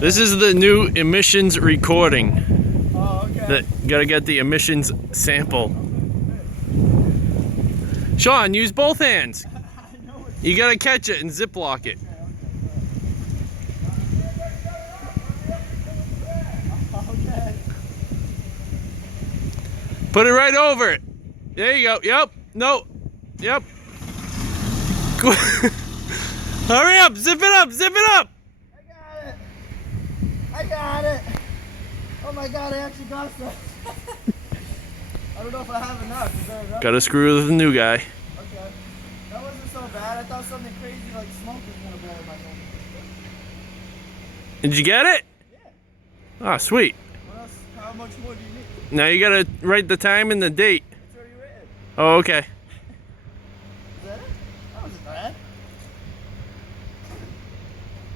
This is the new emissions recording. Oh, okay. Gotta get the emissions sample. Sean, use both hands. You gotta catch it and ziplock it. Okay. Put it right over it. There you go. Yep. No. Yep. Hurry up. Zip it up. Zip it up. I got it. Oh my god, I actually got some. I don't know if I have enough. Is there enough? Gotta screw with the new guy. Okay. That wasn't so bad. I thought something crazy like smoke was gonna blow in my hand. Did you get it? Yeah. Ah, sweet. What else? How much more do you need? Now you gotta write the time and the date. It's already written. Oh, okay.